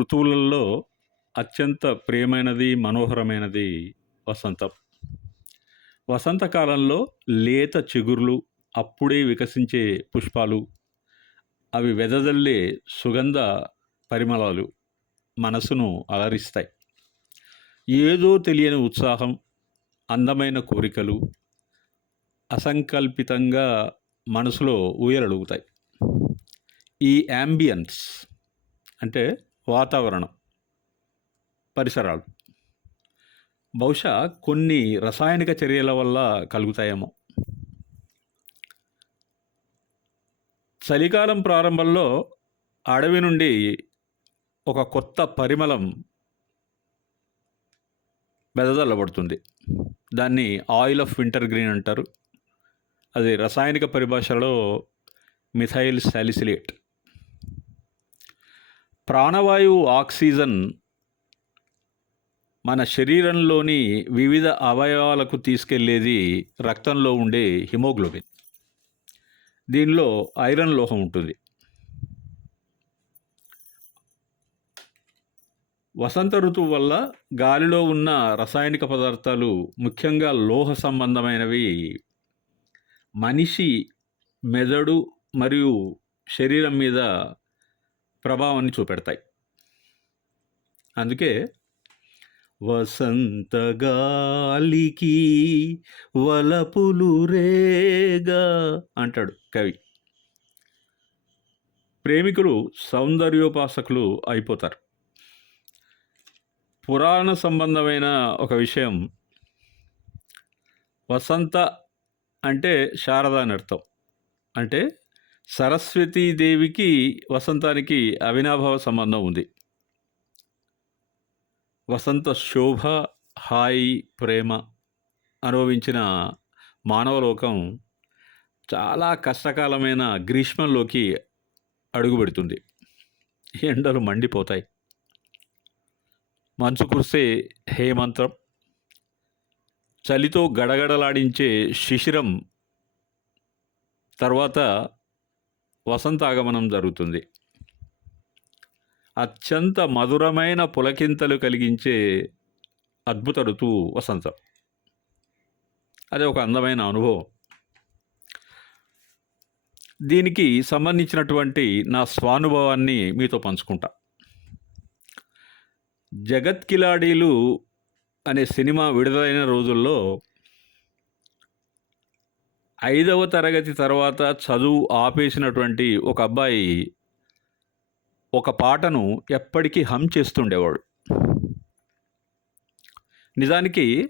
ఋతువులలో అత్యంత ప్రియమైనది, మనోహరమైనది వసంతం. వసంతకాలంలో లేత చిగుర్లు, అప్పుడే వికసించే పుష్పాలు, అవి వెదజల్లే సుగంధ పరిమళాలు మనసును అలరిస్తాయి. ఏదో తెలియని ఉత్సాహం, అందమైన కోరికలు అసంకల్పితంగా మనసులో ఊయలడుగుతాయి ఈ యాంబియన్స్ అంటే వాతావరణం, పరిసరాలు బహుశా కొన్ని రసాయనిక చర్యల వల్ల కలుగుతాయేమో! చలికాలం ప్రారంభంలో అడవి నుండి ఒక కొత్త పరిమళం వెదజల్లబడుతుంది. దాన్ని ఆయిల్ ఆఫ్ వింటర్ గ్రీన్ అంటారు. అది రసాయనిక పరిభాషలో మిథైల్ సాలిసిలేట్. ప్రాణవాయువు ఆక్సిజన్ మన శరీరంలోని వివిధ అవయవాలకు తీసుకెళ్ళేది రక్తంలో ఉండే హిమోగ్లోబిన్. దీనిలో ఐరన్ లోహం ఉంటుంది. వసంత ఋతువు వల్ల గాలిలో ఉన్న రసాయనిక పదార్థాలు ముఖ్యంగా లోహ సంబంధమైనవి మనిషి మెదడు మరియు శరీరం మీద ప్రభావాన్ని చూపెడతాయి. అందుకే వసంతగాలికి వలపులు రేగా అంటాడు కవి. ప్రేమికులు సౌందర్యోపాసకులు అయిపోతారు. పురాణ సంబంధమైన ఒక విషయం వసంత అంటే శారద అని అర్థం. అంటే సరస్వతీదేవికి వసంతానికి అవినాభావ సంబంధం ఉంది. వసంత శోభ, హాయి, ప్రేమ అనుభవించిన మానవలోకం చాలా కష్టకాలమైన గ్రీష్మంలోకి అడుగుపెడుతుంది. ఎండలు మండిపోతాయి. మంచు కురిసే హేమంత్రం చలితో గడగడలాడించే శిశిరం తర్వాత వసంతాగమనం జరుగుతుంది. అత్యంత మధురమైన పులకింతలు కలిగించే అద్భుత ఋతువు వసంతం. అది ఒక అందమైన అనుభవం. దీనికి సంబంధించినటువంటి నా స్వానుభవాన్ని మీతో పంచుకుంటా. 'జగత్ కిలాడీలు' అనే సినిమా విడుదలైన రోజుల్లో ఐదవ తరగతి తర్వాత చదువు ఆపేసినటువంటి ఒక అబ్బాయి ఒక పాటను ఎప్పటికీ హమ్ చేస్తుండేవాడు. నిజానికి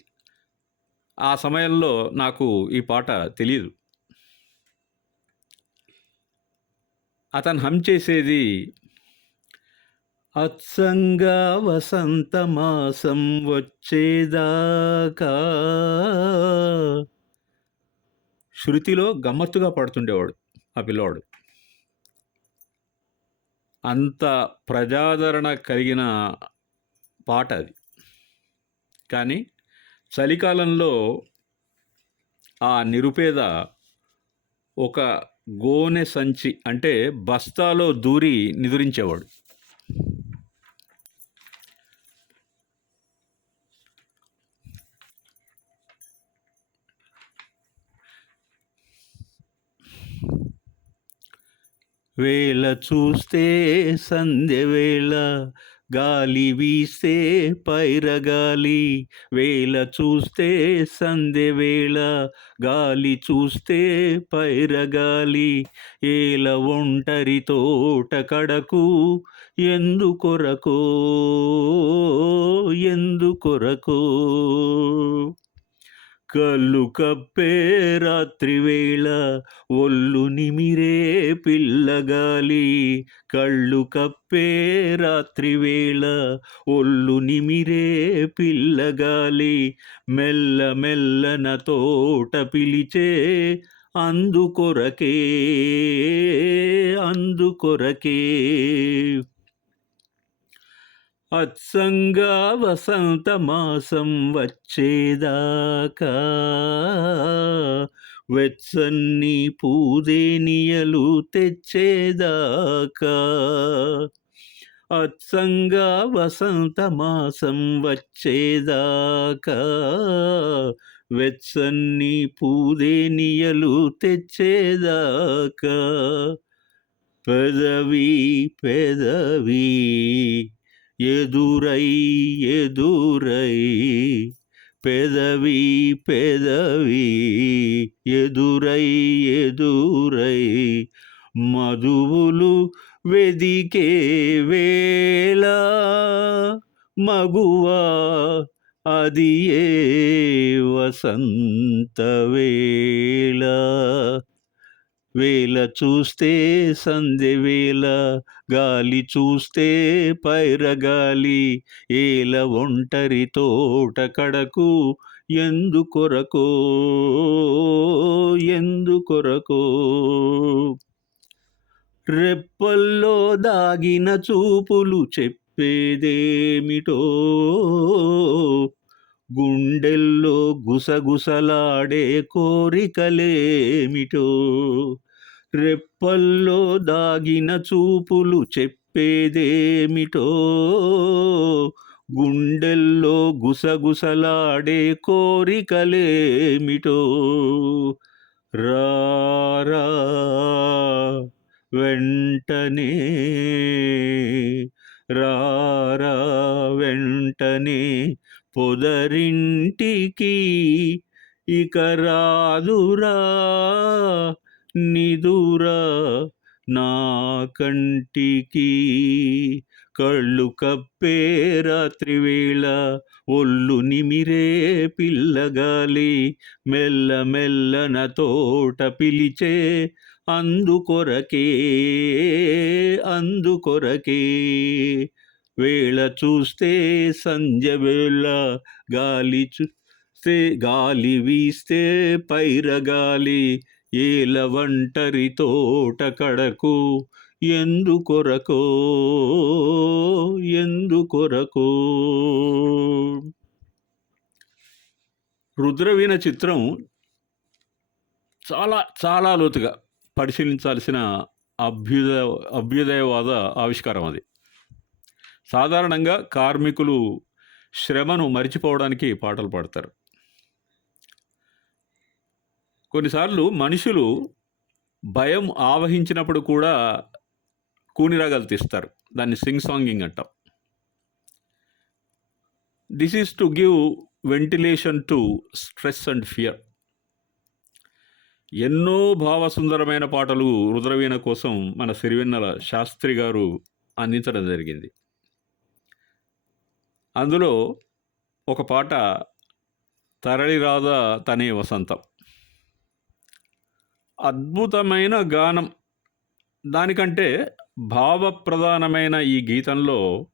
ఆ సమయంలో నాకు ఈ పాట తెలియదు అతను హమ్ చేసేది అత్సంగా వసంత మాసం వచ్చేదాకా శృతిలో గమ్మత్తుగా పడుతుండేవాడు ఆ పిల్లవాడు. అంత ప్రజాదరణ కలిగిన పాట అది. కానీ చలికాలంలో ఆ నిరుపేద ఒక గోనె సంచి అంటే బస్తాలో దూరి నిదురించేవాడు. వేళ చూస్తే సంధ్య వేళ గాలి వీస్తే పైరగాలి. వేళ చూస్తే సంధ్య వేళ గాలి చూస్తే పైరగాలి. ఏల ఒంటరి తోట కడకు ఎందుకొరకో ఎందుకొరకో కళ్ళు కప్పే రాత్రివేళ ఒళ్ళు నిమిరే పిల్లగాలి. కళ్ళు కప్పే రాత్రివేళ ఒళ్ళు నిమిరే పిల్లగాలి. మెల్ల మెల్లన తోట పిలిచే అందుకొరకే అందుకొరకే అత్సంగా వసంత మాసం వచ్చేదాకా వెత్సన్ని పూదేనియలు తెచ్చేదాకా. అత్సంగా వసంత మాసం వచ్చేదాకా వెత్సన్ని పూదేనియలు తెచ్చేదాకా. పెదవి పెదవి ఎదురై ఎదురై పెదవి పెదవి ఎదురై ఎదురై మధువులు వెదికే వేళ మగువా అది ఏ వసంత వేళ. వేల చూస్తే సంధ్య వేళ గాలి చూస్తే పైరగాలి. ఏల ఒంటరి తోట కడకు ఎందు కొరకో ఎందు కొరకో. రెప్పల్లో దాగిన చూపులు చెప్పేదేమిటో గుండెల్లో గుసగుసలాడే కోరికలేమిటో. రెప్పల్లో దాగిన చూపులు చెప్పేదేమిటో? గుండెల్లో గుసగుసలాడే కోరికలేమిటో? రారా వెంటనే రారా వెంటనే పొదరింటికి ఇక రాదురా. నిదురా నా కంటికి కళ్ళు కప్పే రాత్రివేళ ఒళ్ళు నిమిరే పిల్లగాలి మెల్ల మెల్లన తోట పిలిచే అందుకొరకే అందుకొరకే వేళ చూస్తే సంధ్య వేళ గాలి చూస్తే గాలి వీస్తే పైరగాలి ఏల వంటరి తోట కడకు? ఎందుకొరకో ఎందుకొరకో రుద్రవీణ చిత్రం చాలా చాలా లోతుగా పరిశీలించాల్సిన అభ్యుదయ అభ్యుదయవాద ఆవిష్కారం అది. సాధారణంగా కార్మికులు శ్రమను మరిచిపోవడానికి పాటలు పాడతారు. కొన్నిసార్లు మనుషులు భయం ఆవహించినప్పుడు కూడా కూనిరాగాలు తీస్తారు. దాన్ని సింగ్ సాంగింగ్ అంటాం. This is to give ventilation to stress and fear ఎన్నో భావసుందరమైన పాటలు రుద్రవీణ కోసం మన సిరివెన్నెల శాస్త్రి గారు అందించడం జరిగింది. అందులో ఒక పాట తరళిరాధ తనే వసంతం. అద్భుతమైన గానం. దానికంటే భావప్రధానమైన ఈ గీతంలో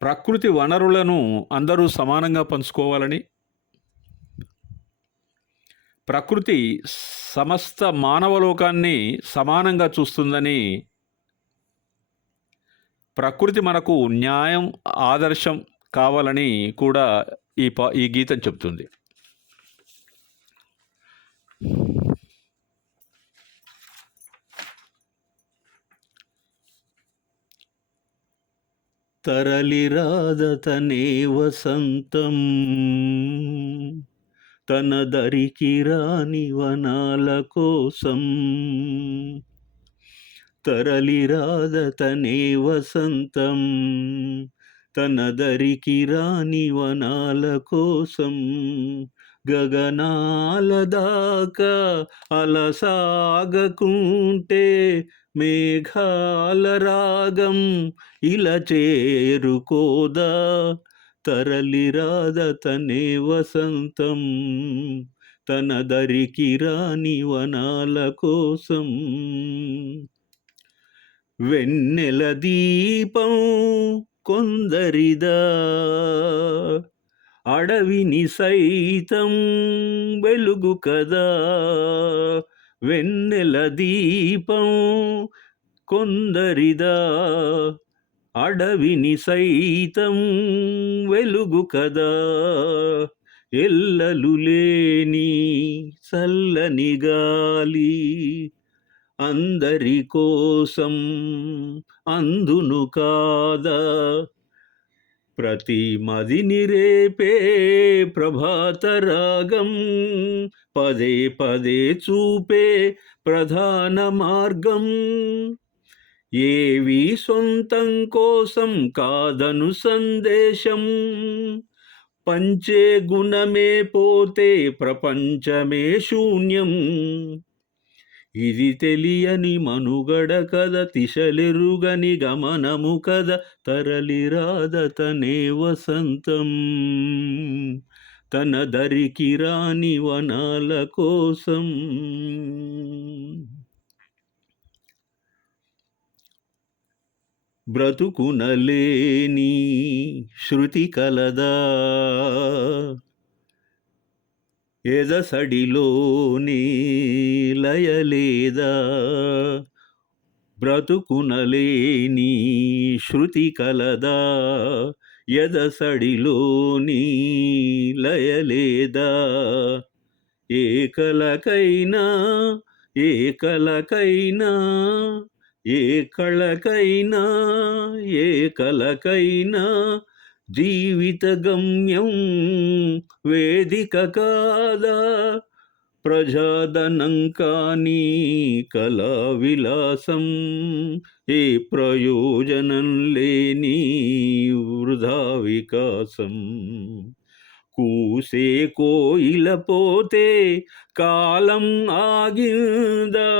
ప్రకృతి వనరులను అందరూ సమానంగా పంచుకోవాలని ప్రకృతి సమస్త మానవలోకాన్ని సమానంగా చూస్తుందని ప్రకృతి మనకు న్యాయం ఆదర్శం కావాలని కూడా ఈ పా ఈ గీతం చెప్తుంది. తరలిరాదతనే వసంతం. తన దరికి రాని వనాల కోసం. తరలిరాదతనే వసంతం. తన దరికి రాని వనాల కోసం. గగనాల దాకా అలసాగకుంటే మేఘాల రాగం ఇలా చేరుకోదా. తరలిరాదతనే వసంతం తన దరికి రాని వనాల కోసం. వెన్నెల దీపం కొందరిదా. అడవిని సైతం వెలుగు కదా. వెన్నెల దీపం కొందరిదా అడవిని సైతం వెలుగు కదా. ఎల్లలు లేని చల్లని గాలి అందరి కోసం అందును కాదా. ప్రతి మదిని రేపే ప్రభాత రాగం పదే పదే చూపే ప్రధాన మార్గం. ఏవి సొంతం కోసం కాదను సందేశం. పంచే గుణమే పోతే ప్రపంచమే శూన్యం. ఇది తెలియని మనుగడ కద తిశలెరుగని గమనము కద తరలిరాదతనే వసంతం. తన దరికి రాని వనాల కోసం. బ్రతుకునలేని శృతి కలదా? ఎదసడిలోని లయలేదా? బ్రతుకునలేని శృతి కలదా? ఎదసడిలోని లయలేదా? ఏ కలకైనా ఏ కలకైనా ఏ కళకైనా ఏ కలకైనా జీవిత గమ్యం వేదిక కాదా. ప్రజాదనం కానీ కళా విలాసం ఏ ప్రయోజనం లేని వృధా వికాసం. కూసే కోయిల పోతే కాలం ఆగిందా.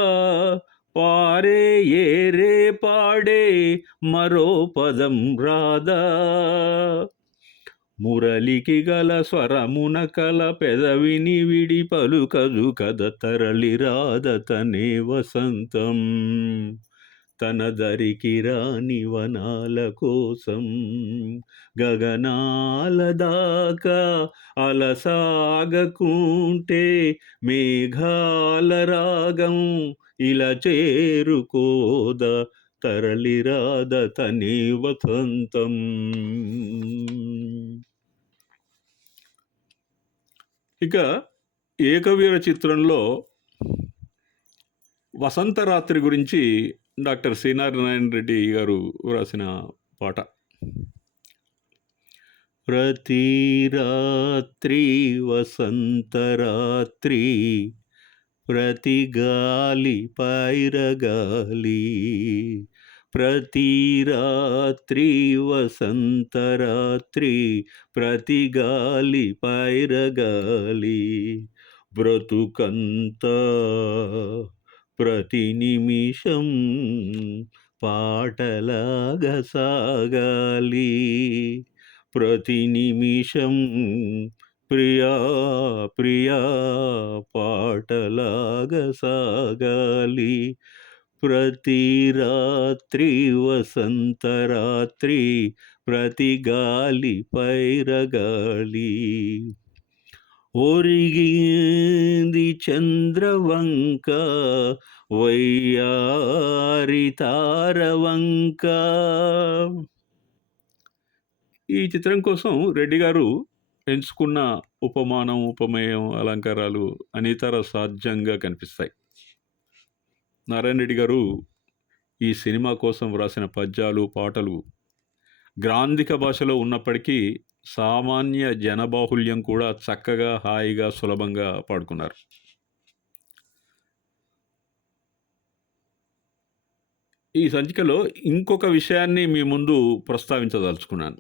పారే ఏరే పాడే మరో పదం రాదా. మురళికి గల స్వరమున కల పెదవిని విడి పలుకదు కద తరలి రాదతనే వసంతం. తన దరికి రాని వనాల కోసం గగనాల దాకా అలసాగకుంటే మేఘాల రాగం ఇలా చేరుకోద తరలిరాద తని వసంతం. ఇక ఏకవీర చిత్రంలో వసంతరాత్రి గురించి డాక్టర్ శ్రీనారాయణ రెడ్డి గారు వ్రాసిన పాట. ప్రతి రాత్రి వసంతరాత్రి ప్రతి గాలి పైరగాలి ప్రతిరాత్రి వసంతరాత్రి ప్రతి గాలి పైరగాలి బ్రతుకంత ప్రతి నిమిషం పాటలాగా సాగాలి. ప్రతి నిమిషం ప్రియా ప్రియా పాటలాగా సాగాలి. ప్రతి రాత్రి వసంతరాత్రి ప్రతి గాలి పైరగాలి ఒరిగింది చంద్రవంక వయ్యారి తారవంక ఈ చిత్రం కోసం రెడ్డి గారు ఎంచుకున్న ఉపమానం ఉపమేయం అలంకారాలు అనితర సాధ్యంగా కనిపిస్తాయి. నారాయణ రెడ్డి గారు ఈ సినిమా కోసం వ్రాసిన పద్యాలు పాటలు గ్రాంధిక భాషలో ఉన్నప్పటికీ సామాన్య జనబాహుల్యం కూడా చక్కగా హాయిగా సులభంగా పాడుకున్నారు. ఈ సంచికలో ఇంకొక విషయాన్ని మీ ముందు ప్రస్తావించదలుచుకున్నాను.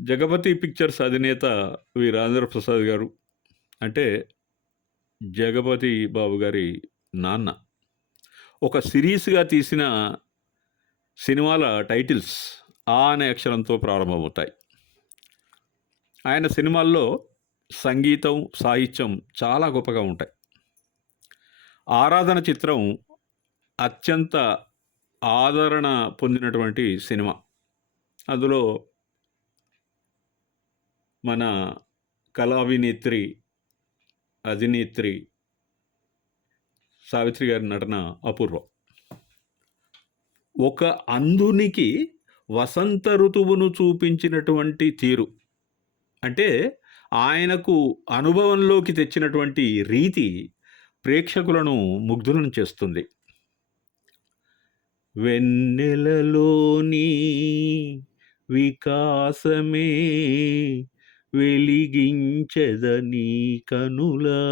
జగపతి పిక్చర్స్ అధినేత వి. రాజేంద్ర ప్రసాద్ గారు అంటే జగపతి బాబు గారి నాన్న. ఒక సిరీస్గా తీసిన సినిమాల టైటిల్స్ ఆ అనే అక్షరంతో ప్రారంభమవుతాయి. ఆయన సినిమాల్లో సంగీతం సాహిత్యం చాలా గొప్పగా ఉంటాయి. ఆరాధన చిత్రం అత్యంత ఆదరణ పొందినటువంటి సినిమా. అందులో మన కళాభినేత్రి అధినేత్రి సావిత్రి గారి నటన అపూర్వం. ఒక అంధునికి వసంత ఋతువును చూపించినటువంటి తీరు. అంటే ఆయనకు అనుభవంలోకి తెచ్చినటువంటి రీతి ప్రేక్షకులను ముగ్ధులను చేస్తుంది. వెన్నెలలోని వికాసమే వెలిగించదని కనులా.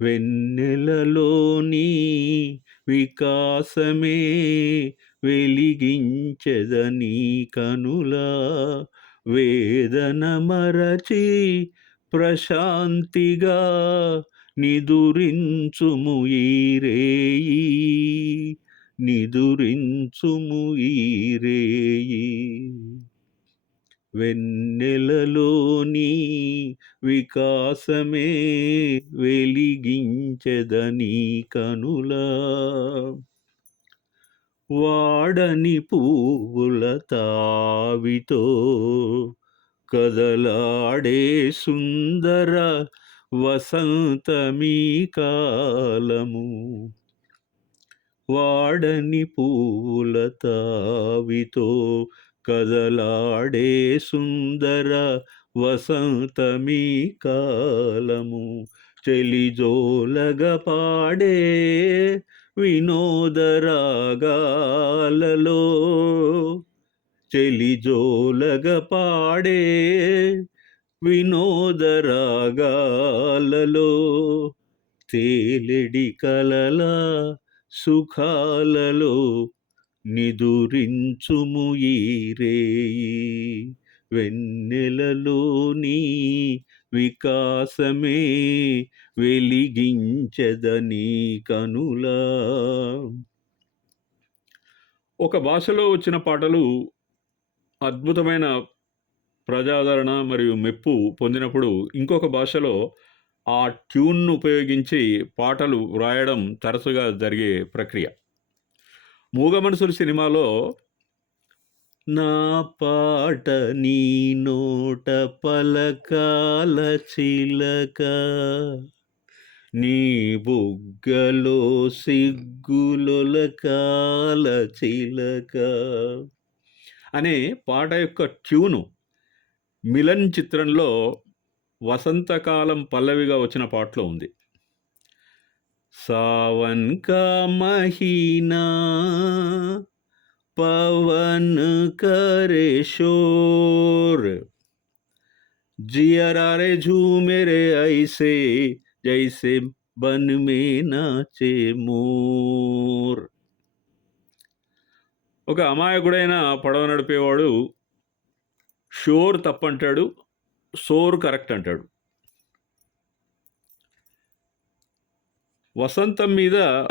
వెన్నెలలోని వికాసమే వెలిగించదని కనులా. వేదన మరచి ప్రశాంతిగా నిదురించుము ఈరేయి నిదురించుము ఈరేయి వెన్నెలలోని వికాసమే వెలిగించదని కనులా. వాడని పువ్వుల తావితో కదలాడే సుందర వసంతమీ కాలము. వాడని పువ్వుల తావితో కదలాడే సుందర వసంతమీ కాలము. చెలిజోలగ పాడే వినోదరాగాలలో చెలిజోలగ పాడే వినోదరాగాలలో తేలిడి కలల సుఖాలలో నిదురించుము ఈరేయి వెన్నెలలోని వికాసమే వెలిగించదని కనులా. ఒక భాషలో వచ్చిన పాటలు అద్భుతమైన ప్రజాదరణ మరియు మెప్పు పొందినప్పుడు ఇంకొక భాషలో ఆ ట్యూన్ను ఉపయోగించి పాటలు వ్రాయడం తరచుగా జరిగే ప్రక్రియ. మూగ మనసులు సినిమాలో నా పాట నీ నోట పలకాల చిలక నీ బుగ్గలో సిగ్గులొలకాల చిలక అనే పాట యొక్క ట్యూను మిలన్ చిత్రంలో వసంతకాలం పల్లవిగా వచ్చిన పాటలో ఉంది. सावन का महीना पवन करे शोर जियरा रे झूमे रे ऐसे जैसे बन में नाचे मोर ఒక అమాయకుడైన పడవ నడిపేవాడు షోర్ తప్పంటాడు సోర్ కరెక్ట్ అంటాడు వసంతం మీద